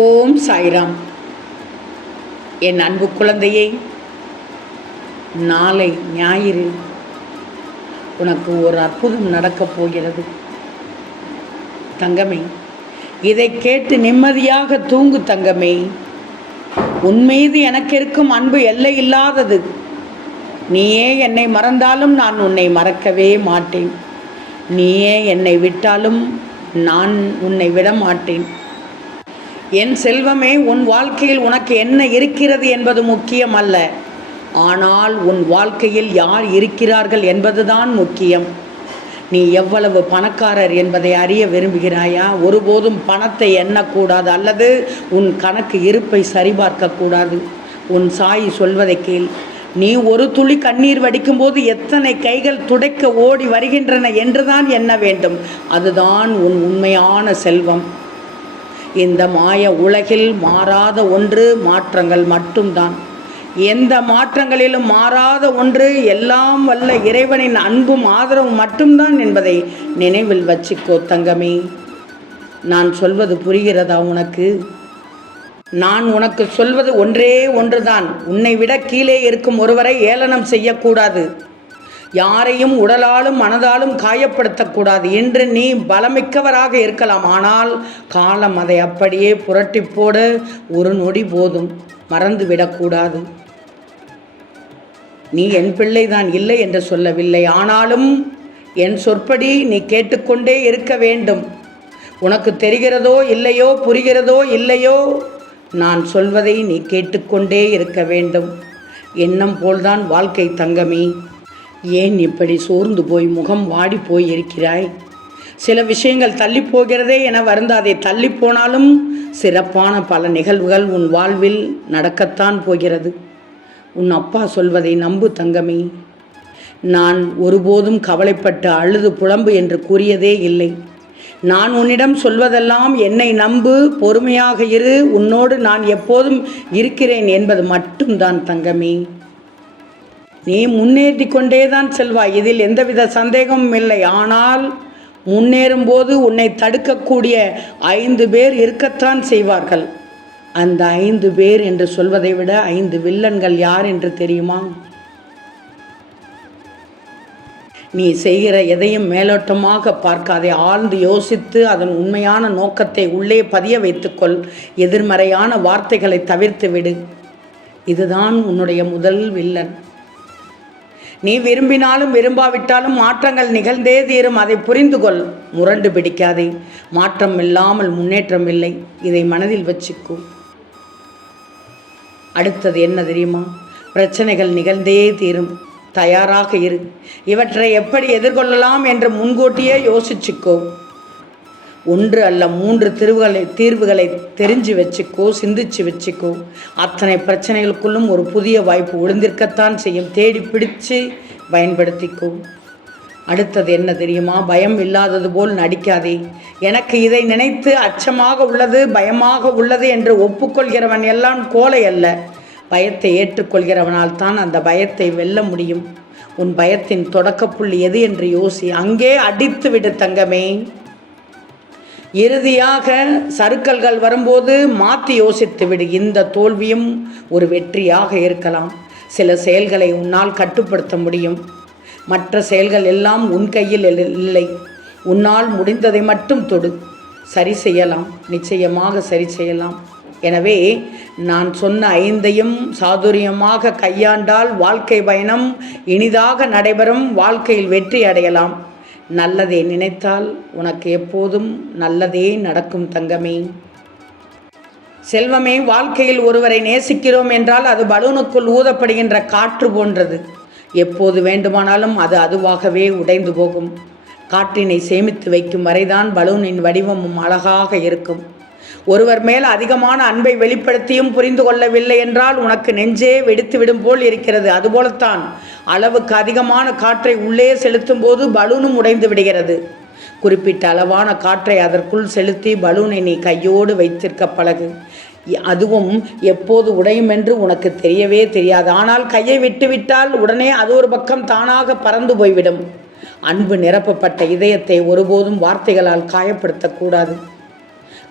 ஓம் சாய்ராம். என் அன்பு குழந்தையே நாளை ஞாயிறு உனக்கு ஒரு அற்புதம் நடக்கப் போகிறது. தங்கமே இதை கேட்டு நிம்மதியாக தூங்கு தங்கமே. உன் மீது எனக்கு இருக்கும் அன்பு எல்லை இல்லாதது நீயே என்னை மறந்தாலும் நான் உன்னை மறக்கவே மாட்டேன். நீயே என்னை விட்டாலும் நான் உன்னை விட மாட்டேன். என் செல்வமே உன் வாழ்க்கையில் உனக்கு என்ன இருக்கிறது என்பது முக்கியம் அல்ல. ஆனால் உன் வாழ்க்கையில் யார் இருக்கிறார்கள் என்பதுதான் முக்கியம். நீ எவ்வளவு பணக்காரர் என்பதை அறிய விரும்புகிறாயா? ஒருபோதும் பணத்தை எண்ணக்கூடாது. அல்லது உன் கணக்கு இருப்பை சரிபார்க்கக்கூடாது. உன் சாய் சொல்வதை கேள். நீ ஒரு துளி கண்ணீர் வடிக்கும்போது எத்தனை கைகள் துடைக்க ஓடி வருகின்றன என்றுதான் எண்ண வேண்டும். அதுதான் உன் உண்மையான செல்வம். இந்த மாய உலகில் மாறாத ஒன்று மாற்றங்கள் மட்டும்தான். எந்த மாற்றங்களிலும் மாறாத ஒன்று எல்லாம் வல்ல இறைவனின் அன்பும் ஆதரவும் மட்டும்தான் என்பதை நினைவில் வச்சுக்கோ தங்கமே. நான் சொல்வது புரிகிறதா உனக்கு? நான் உனக்கு சொல்வது ஒன்றே ஒன்றுதான். உன்னை விட கீழே இருக்கும் ஒருவரை ஏளனம் செய்யக்கூடாது. யாரையும் உடலாலும் மனதாலும் காயப்படுத்தக்கூடாது என்று நீ பலமிக்கவராக இருக்கலாம். ஆனால் காலம் அதை அப்படியே புரட்டி போட ஒரு நொடி போதும் மறந்து விடக்கூடாது. நீ என் பிள்ளைதான் இல்லை என்று சொல்லவில்லை. ஆனாலும் என் சொற்படி நீ கேட்டுக்கொண்டே இருக்க வேண்டும். உனக்கு தெரிகிறதோ இல்லையோ புரிகிறதோ இல்லையோ நான் சொல்வதை நீ கேட்டுக்கொண்டே இருக்க வேண்டும். எண்ணம் போல்தான் வாழ்க்கை தங்கமே. ஏன் இப்படி சோர்ந்து போய் முகம் வாடி போய் இருக்கிறாய்? சில விஷயங்கள் தள்ளி போகிறதே என வருந்தாதே. தள்ளி போனாலும் சிறப்பான பல நிகழ்வுகள் உன் வாழ்வில் நடக்கத்தான் போகிறது. உன் அப்பா சொல்வதை நம்பு தங்கமே. நான் ஒருபோதும் கவலைப்பட்டு அழுது புலம்பு என்று கூறியதே இல்லை. நான் உன்னிடம் சொல்வதெல்லாம் என்னை நம்பு. பொறுமையாக இரு. உன்னோடு நான் எப்போதும் இருக்கிறேன் என்பது மட்டும்தான் தங்கமே. நீ முன்னேறி கொண்டேதான் செல்வாய். இதில் எந்தவித சந்தேகமும் இல்லை. ஆனால் முன்னேறும்போது உன்னை தடுக்கக்கூடிய ஐந்து பேர் இருக்கத்தான் செய்வார்கள். அந்த ஐந்து பேர் என்று சொல்வதை விட ஐந்து வில்லன்கள் யார் என்று தெரியுமா? நீ செய்கிற எதையும் மேலோட்டமாக பார்க்காதே. ஆழ்ந்து யோசித்து அதன் உண்மையான நோக்கத்தை உள்ளே பதிய வைத்துக்கொள். எதிர்மறையான வார்த்தைகளை தவிர்த்து விடு இதுதான் உன்னுடைய முதல் வில்லன். நீ விரும்பினாலும் விரும்பாவிட்டாலும் மாற்றங்கள் நிகழ்ந்தே தீரும். அதை புரிந்து கொள் முரண்டு பிடிக்காதே. மாற்றம் இல்லாமல் முன்னேற்றம் இல்லை. இதை மனதில் வச்சுக்கோ. அடுத்தது என்ன தெரியுமா? பிரச்சனைகள் நிகழ்ந்தே தீரும். தயாராக இரு. இவற்றை எப்படி எதிர்கொள்ளலாம் என்று முன்கூட்டியே யோசிச்சுக்கோ. ஒன்று அல்ல மூன்று திருவுகளை தீர்வுகளை தெரிஞ்சு வச்சுக்கோ சிந்திச்சு வச்சுக்கோ. அத்தனை பிரச்சனைகளுக்குள்ளும் ஒரு புதிய வாய்ப்பு ஒளிந்திருக்கத்தான் செய்யும். தேடி பிடிச்சு பயன்படுத்திக்கோ. அடுத்தது என்ன தெரியுமா? பயம் இல்லாதது போல் நடிக்காதே. எனக்கு இதை நினைத்து அச்சமாக உள்ளது பயமாக உள்ளது என்று ஒப்புக்கொள்கிறவன் எல்லாம் கோலை அல்ல. பயத்தை ஏற்றுக்கொள்கிறவனால் தான் அந்த பயத்தை வெல்ல முடியும். உன் பயத்தின் தொடக்கப்புள்ளி எது என்று யோசி அங்கே அடித்து விடு தங்கமே. இறுதியாக சறுக்கல்கள் வரும்போது மாற்றி யோசித்து விடு. இந்த தோல்வியும் ஒரு வெற்றியாக இருக்கலாம். சில செயல்களை உன்னால் கட்டுப்படுத்த முடியும். மற்ற செயல்கள் எல்லாம் உன் கையில் இல்லை. உன்னால் முடிந்ததை மட்டும் தொடு. சரி செய்யலாம். நிச்சயமாக சரி செய்யலாம். எனவே நான் சொன்ன ஐந்தையும் சாதுரியமாக கையாண்டால் வாழ்க்கை பயணம் இனிதாக நடைபெறும். வாழ்க்கையில் வெற்றி அடையலாம். நல்லதை நினைத்தால் உனக்கு எப்போதும் நல்லதே நடக்கும் தங்கமே. செல்வமே வாழ்க்கையில் ஒருவரை நேசிக்கிறோம் என்றால் அது பலூனுக்குள் ஊதப்படுகின்ற காற்று போன்றது. எப்போது வேண்டுமானாலும் அது அதுவாகவே உடைந்து போகும். காற்றினை சேமித்து வைக்கும் வரைதான் பலூனின் வடிவமும் அழகாக இருக்கும். ஒருவர் மேல் அதிகமான அன்பை வெளிப்படுத்தியும் புரிந்து கொள்ளவில்லை என்றால் உனக்கு நெஞ்சே வெடித்து விடும் போல் இருக்கிறது. அதுபோலத்தான் அளவுக்கு அதிகமான காற்றை உள்ளே செலுத்தும் போது பலூனும் உடைந்து விடுகிறது. குறிப்பிட்ட அளவான காற்றை அதற்குள் செலுத்தி பலூனை நீ கையோடு வைத்திருக்க பழகு. அதுவும் எப்போது உடையும் என்று உனக்கு தெரியவே தெரியாது. ஆனால் கையை விட்டுவிட்டால் உடனே அது ஒரு பக்கம் தானாக பறந்து போய்விடும். அன்பு நிரப்பப்பட்ட இதயத்தை ஒருபோதும் வார்த்தைகளால் காயப்படுத்தக்கூடாது.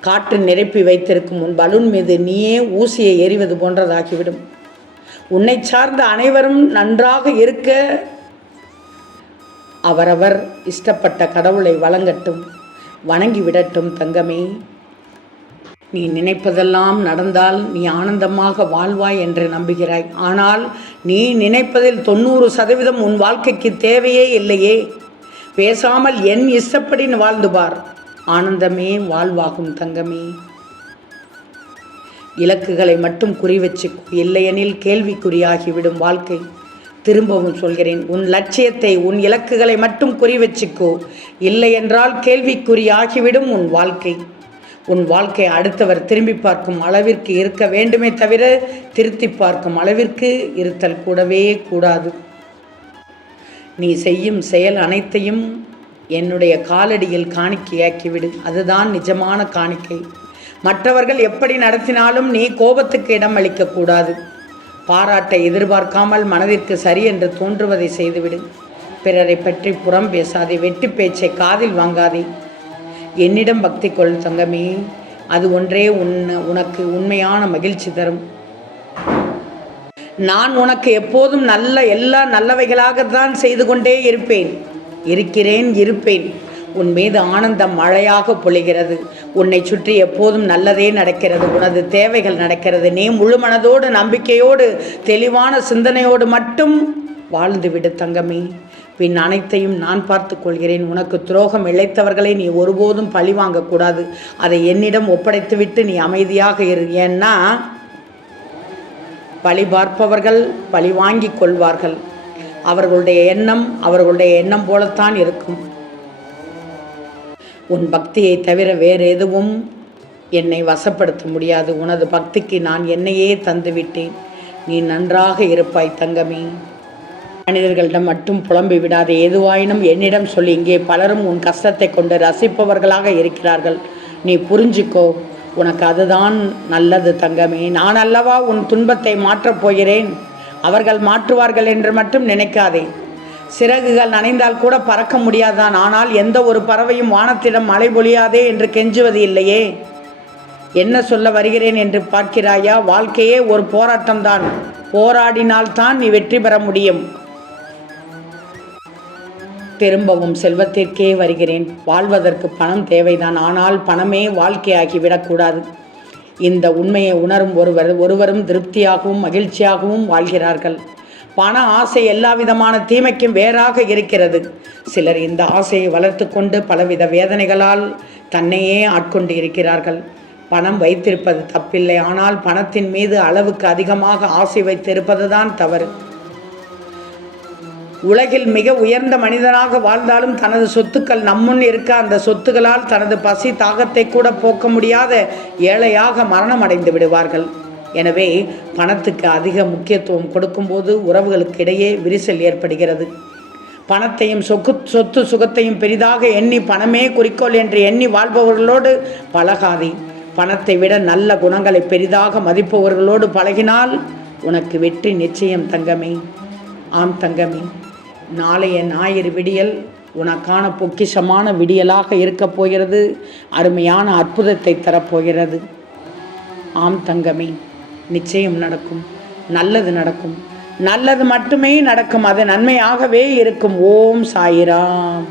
காற்று நிரப்பி வைத்திருக்கும் உன் பலூன் மீது நீயே ஊசியை எறிவது போன்றதாகிவிடும். உன்னை சார்ந்த அனைவரும் நன்றாக இருக்க அவரவர் இஷ்டப்பட்ட கடவுளை வழங்கட்டும் வணங்கி விடட்டும் தங்கமே. நீ நினைப்பதெல்லாம் நடந்தால் நீ ஆனந்தமாக வாழ்வாய் என்று நம்புகிறாய். ஆனால் நீ நினைப்பதில் தொண்ணூறு சதவீதம் உன் வாழ்க்கைக்கு தேவையே இல்லையே. பேசாமல் என் இஷ்டப்படி வாழ்ந்து பார். ஆனந்தமே வாழ்வாகும் தங்கமே. இலக்குகளை மட்டும் குறி வச்சு இல்லையெனில் கேள்விக்குறியாகிவிடும் வாழ்க்கை. திரும்பவும் சொல்கிறேன் உன் லட்சியத்தை உன் இலக்குகளை மட்டும் குறி வச்சுக்கோ இல்லை என்றால் கேள்விக்குறியாகிவிடும் உன் வாழ்க்கை. உன் வாழ்க்கை அடுத்தவர் திரும்பி பார்க்கும் அளவிற்கு இருக்க வேண்டுமே தவிர திருத்தி பார்க்கும் அளவிற்கு இருத்தல் கூடவே கூடாது. நீ செய்யும் செயல் அனைத்தையும் என்னுடைய காலடியில் காணிக்கையாக்கிவிடு அதுதான் நிஜமான காணிக்கை. மற்றவர்கள் எப்படி நடத்தினாலும் நீ கோபத்துக்கு இடம் அளிக்கக்கூடாது பாராட்டை எதிர்பார்க்காமல் மனதிற்கு சரி என்று தோன்றுவதை செய்துவிடு. பிறரை பற்றி புறம் பேசாதே வெட்டி பேச்சை காதில் வாங்காதே. என்னிடம் பக்தி கொள் தங்கமே. அது ஒன்றே உன் உனக்கு உண்மையான மகிழ்ச்சி தரும். நான் உனக்கு எப்போதும் நல்ல எல்லா நல்லவைகளாகத்தான் செய்து கொண்டே இருப்பேன். இருக்கிறேன் இருப்பேன். உன் மீது ஆனந்தம் மழையாக பொழிகிறது. உன்னை சுற்றி எப்போதும் நல்லதே நடக்கிறது. உனது தேவைகள் நடக்கிறது. நீ முழு மனதோடு நம்பிக்கையோடு தெளிவான சிந்தனையோடு மட்டும் வாழ்ந்துவிடு தங்கமே. பின் அனைத்தையும் நான் பார்த்து கொள்கிறேன். உனக்கு துரோகம் இழைத்தவர்களை நீ ஒருபோதும் பழி வாங்கக்கூடாது. அதை என்னிடம் ஒப்படைத்துவிட்டு நீ அமைதியாக இரு. ஏன்னா பழி பார்ப்பவர்கள் பழி வாங்கிக் கொள்வார்கள். அவர்களுடைய எண்ணம் அவர்களுடைய எண்ணம் போலத்தான் இருக்கும். உன் பக்தியை தவிர வேறு எதுவும் என்னை வசப்படுத்த முடியாது. உனது பக்திக்கு நான் என்னையே தந்துவிட்டேன். நீ நன்றாக இருப்பாய் தங்கமே. மனிதர்களிடம் மட்டும் புலம்பி விடாதே. எதுவாயினும் என்னிடம் சொல்லி இங்கே பலரும் உன் கஷ்டத்தை கொண்டு ரசிப்பவர்களாக இருக்கிறார்கள். நீ புரிஞ்சுக்கோ உனக்கு அதுதான் நல்லது தங்கமே. நான் அல்லவா உன் துன்பத்தை மாற்றப் போகிறேன்? அவர்கள் மாற்றுவார்கள் என்று மட்டும் நினைக்காதே. சிறகுகள் நனைந்தால் கூட பறக்க முடியாதான். ஆனால் எந்த ஒரு பறவையும் வானத்திடம் மழை பொழியாதே என்று கெஞ்சுவது இல்லையே. என்ன சொல்ல வருகிறேன் என்று பார்க்கிறாயா? வாழ்க்கையே ஒரு போராட்டம்தான். போராடினால்தான் நீ வெற்றி பெற முடியும். திரும்பவும் செல்வத்திற்கே வருகிறேன். வாழ்வதற்கு பணம் தேவைதான். ஆனால் பணமே வாழ்க்கையாகி விடக்கூடாது. இந்த உண்மையை உணரும் ஒருவர் ஒருவரும் திருப்தியாகவும் மகிழ்ச்சியாகவும் வாழ்கிறார்கள். பண ஆசை எல்லா விதமான தீமைக்கும் வேறாக இருக்கிறது. சிலர் இந்த ஆசையை வளர்த்து கொண்டு பலவித வேதனைகளால் தன்னையே ஆட்கொண்டு இருக்கிறார்கள். பணம் வைத்திருப்பது தப்பில்லை. ஆனால் பணத்தின் மீது அளவுக்கு அதிகமாக ஆசை வைத்திருப்பதுதான் தவறு. உலகில் மிக உயர்ந்த மனிதனாக வாழ்ந்தாலும் தனது சொத்துக்கள் நம்முன் இருக்க அந்த சொத்துக்களால் தனது பசி தாகத்தை கூட போக்க முடியாத ஏழையாக மரணம் அடைந்து விடுவார்கள். எனவே பணத்துக்கு அதிக முக்கியத்துவம் கொடுக்கும்போது உறவுகளுக்கு இடையே விரிசல் ஏற்படுகிறது. பணத்தையும் சொக்கு சொத்து சுகத்தையும் பெரிதாக எண்ணி பணமே குறிக்கோள் என்று எண்ணி வாழ்பவர்களோடு பழகாதே. பணத்தை விட நல்ல குணங்களை பெரிதாக மதிப்பவர்களோடு பழகினால் உனக்கு வெற்றி நிச்சயம் தங்கமே. ஆம் தங்கமே. நாளைய ஞாயிறு விடியல் உனக்கான பொக்கிஷமான விடியலாக இருக்கப் போகிறது. அருமையான அற்புதத்தை தரப்போகிறது. ஆம் தங்கமே நிச்சயம் நடக்கும். நல்லது நடக்கும். நல்லது மட்டுமே நடக்கும். அது நன்மையாகவே இருக்கும். ஓம் சாயிராம்.